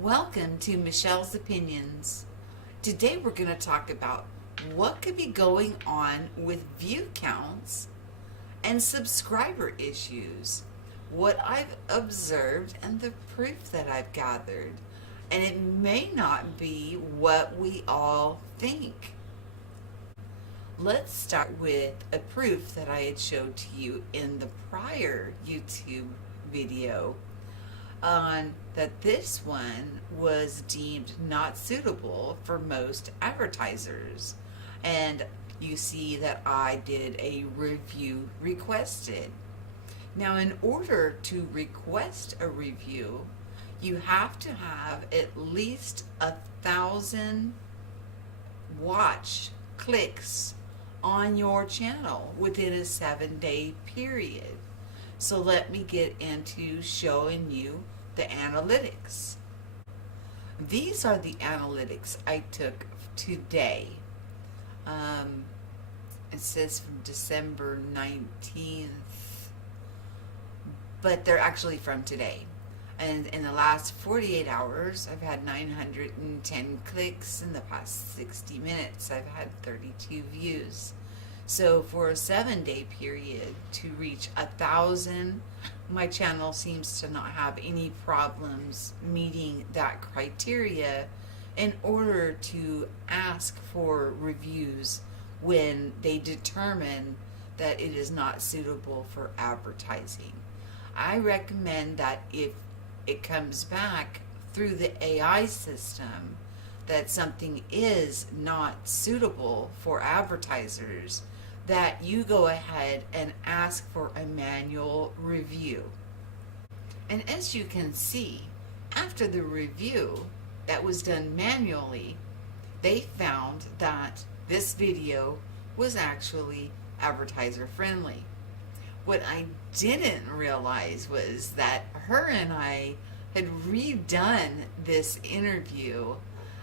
Welcome to Michelle's Opinions. Today we're going to talk about what could be going on with view counts and subscriber issues, what I've observed and the proof that I've gathered. And it may not be what we all think. Let's start with a proof that I had showed to you in the prior YouTube video on that this one was deemed not suitable for most advertisers. And you see that I did a review requested. Now, in order to request a review, you have to have at least 1,000 watch clicks on your channel within a 7-day period. So let me get into showing you the analytics. These are the analytics I took today. It says from December 19th, but they're actually from today. And in the last 48 hours, I've had 910 clicks. In the past 60 minutes, I've had 32 views. So for a 7-day period to reach 1,000, my channel seems to not have any problems meeting that criteria in order to ask for reviews when they determine that it is not suitable for advertising. I recommend that if it comes back through the AI system that something is not suitable for advertisers, that you go ahead and ask for a manual review. And as you can see, after the review that was done manually, they found that this video was actually advertiser friendly. What I didn't realize was that her and I had redone this interview,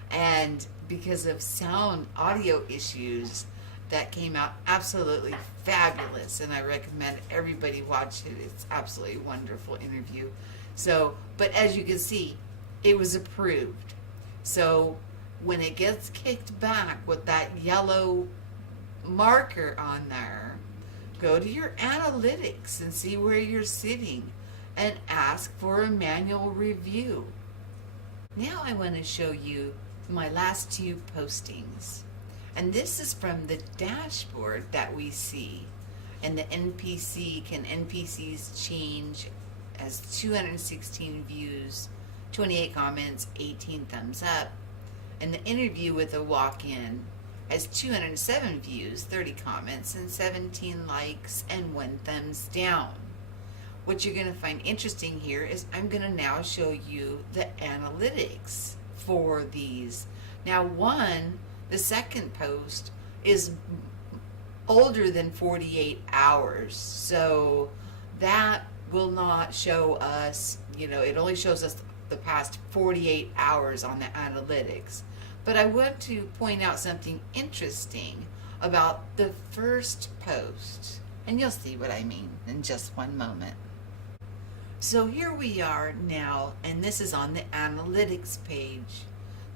and because of sound audio issues, that came out absolutely fabulous, and I recommend everybody watch it. It's absolutely wonderful interview. So, but as you can see, it was approved. So when it gets kicked back with that yellow marker on there, go to your analytics and see where you're sitting and ask for a manual review. Now I want to show you my last 2 postings. And this is from the dashboard that we see. And the NPCs change as 216 views, 28 comments, 18 thumbs up. And the interview with a walk-in has 207 views, 30 comments, and 17 likes, and 1 thumbs down. What you're going to find interesting here is I'm going to now show you the analytics for these. Now, the second post is older than 48 hours, so that will not show us, it only shows us the past 48 hours on the analytics. But I want to point out something interesting about the first post, and you'll see what I mean in just one moment. So here we are now, and this is on the analytics page.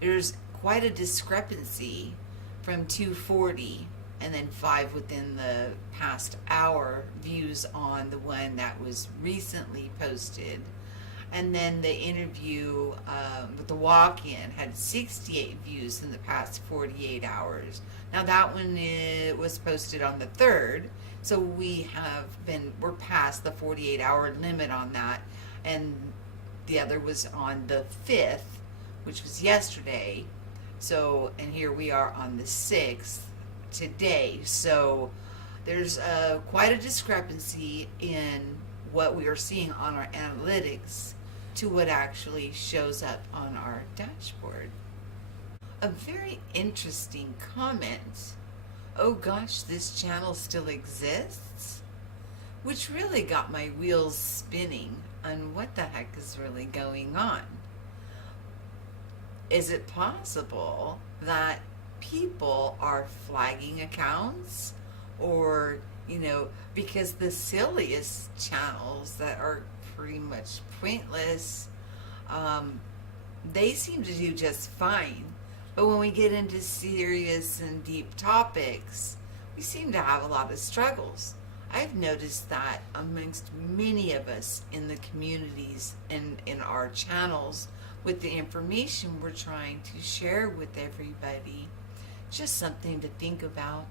There's quite a discrepancy from 240 and then 5 within the past hour views on the one that was recently posted. And then the interview with the walk-in had 68 views in the past 48 hours. Now that one was posted on the 3rd, so we're past the 48-hour limit on that. And the other was on the 5th, which was yesterday. So, and here we are on the 6th today. So there's quite a discrepancy in what we are seeing on our analytics to what actually shows up on our dashboard. A very interesting comment, "Oh gosh, this channel still exists?" which really got my wheels spinning on what the heck is really going on. Is it possible that people are flagging accounts, or because the silliest channels that are pretty much pointless they seem to do just fine. But when we get into serious and deep topics, we seem to have a lot of struggles. I've noticed that amongst many of us in the communities and in our channels with the information we're trying to share with everybody. Just something to think about.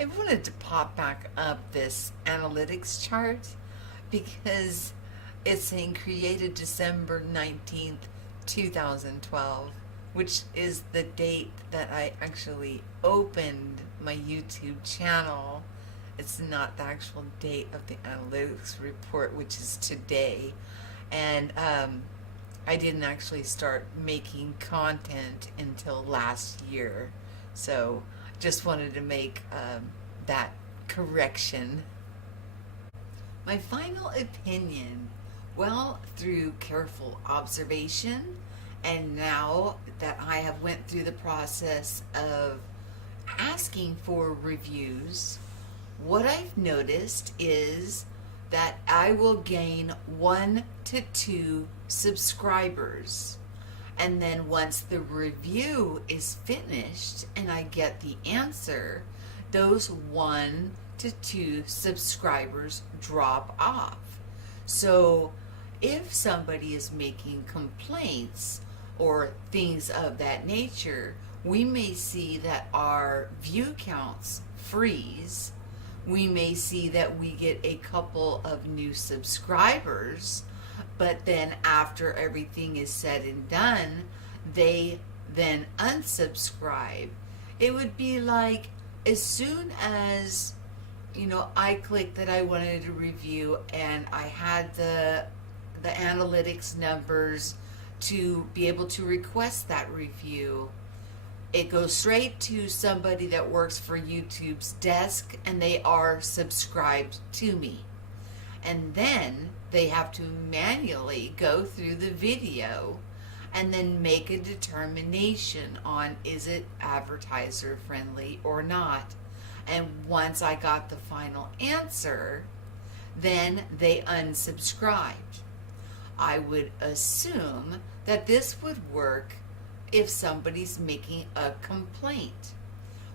I wanted to pop back up this analytics chart because it's saying created December 19th, 2012, which is the date that I actually opened my YouTube channel. It's not the actual date of the analytics report, which is today. And I didn't actually start making content until last year. So just wanted to make that correction. My final opinion, well, through careful observation, and now that I have went through the process of asking for reviews, what I've noticed is that I will gain 1 to 2 subscribers. And then once the review is finished and I get the answer, those 1 to 2 subscribers drop off. So if somebody is making complaints or things of that nature, we may see that our view counts freeze. We may see that we get a couple of new subscribers, but then after everything is said and done, they then unsubscribe. It would be like as soon as, I clicked that I wanted to review and I had the analytics numbers to be able to request that review, it goes straight to somebody that works for YouTube's desk and they are subscribed to me. And then they have to manually go through the video and then make a determination on is it advertiser friendly or not. And once I got the final answer, then they unsubscribed. I would assume that this would work if somebody's making a complaint.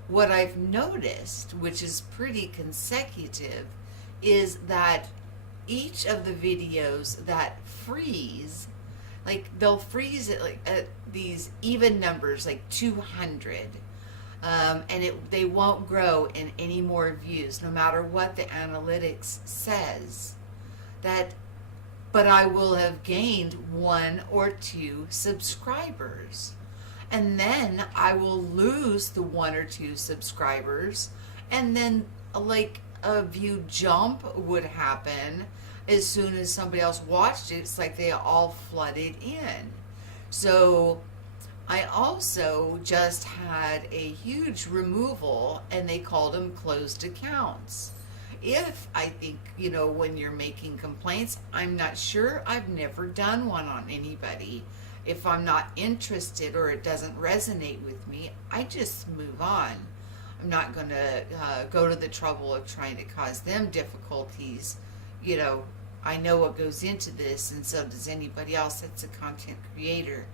What I've noticed, which is pretty consecutive, is that each of the videos that freeze, like they'll freeze at these even numbers, like 200, and they won't grow in any more views, no matter what the analytics says. But I will have gained 1 or 2 subscribers. And then I will lose the 1 or 2 subscribers, and then like a view jump would happen as soon as somebody else watched it. It's like they all flooded in. So I also just had a huge removal, and they called them closed accounts. If I think, when you're making complaints, I'm not sure. I've never done one on anybody. If I'm not interested or it doesn't resonate with me, I just move on. I'm not going to go to the trouble of trying to cause them difficulties. I know what goes into this, and so does anybody else that's a content creator.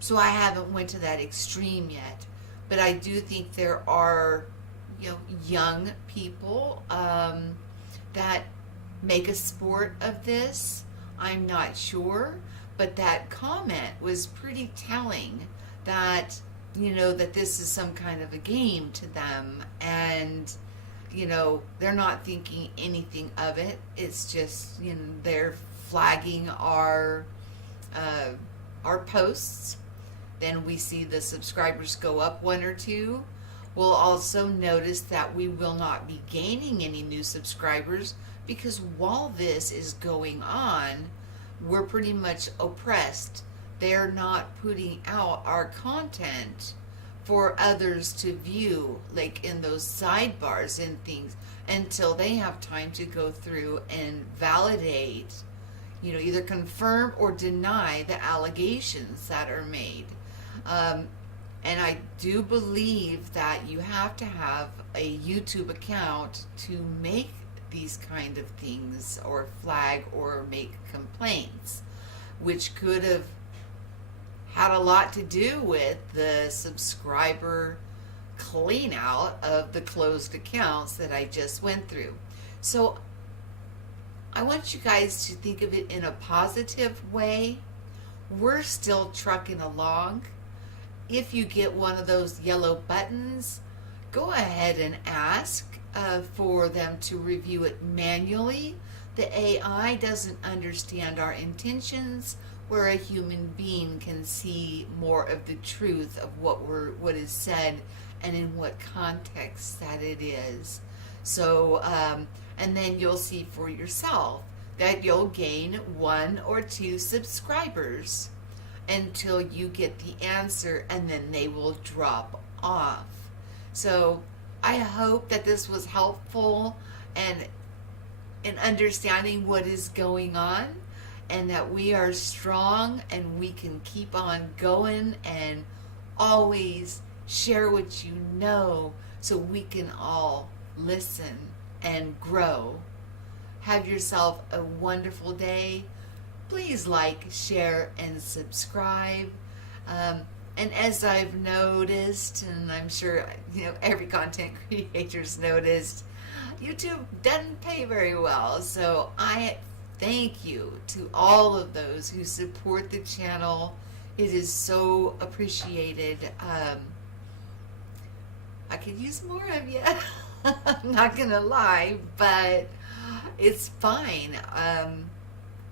So I haven't went to that extreme yet. But I do think there are, young people that make a sport of this. I'm not sure. But that comment was pretty telling that, that this is some kind of a game to them. And, they're not thinking anything of it. It's just, they're flagging our posts. Then we see the subscribers go up 1 or 2. We'll also notice that we will not be gaining any new subscribers because while this is going on, we're pretty much oppressed. They're not putting out our content for others to view, like in those sidebars and things, until they have time to go through and validate, either confirm or deny the allegations that are made. And I do believe that you have to have a YouTube account to make these kind of things or flag or make complaints. which could have had a lot to do with the subscriber clean out of the closed accounts that I just went through. So I want you guys to think of it in a positive way. We're still trucking along. If you get one of those yellow buttons, go ahead and ask for them to review it manually. The AI doesn't understand our intentions, where a human being can see more of the truth of what is said and in what context that it is. So, and then you'll see for yourself that you'll gain 1 or 2 subscribers until you get the answer, and then they will drop off. So I hope that this was helpful and in understanding what is going on, and that we are strong and we can keep on going and always share what you know so we can all listen and grow. Have yourself a wonderful day. Please like, share, and subscribe. And as I've noticed, and I'm sure every content creator's noticed, YouTube doesn't pay very well. So I thank you to all of those who support the channel. It is so appreciated. I could use more of you. I'm not gonna lie, but it's fine.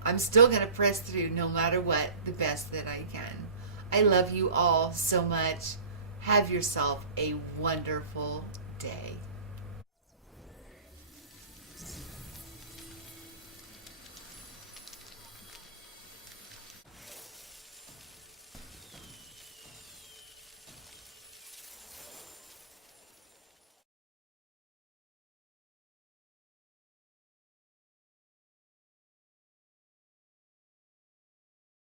I'm still gonna press through no matter what, the best that I can. I love you all so much. Have yourself a wonderful day.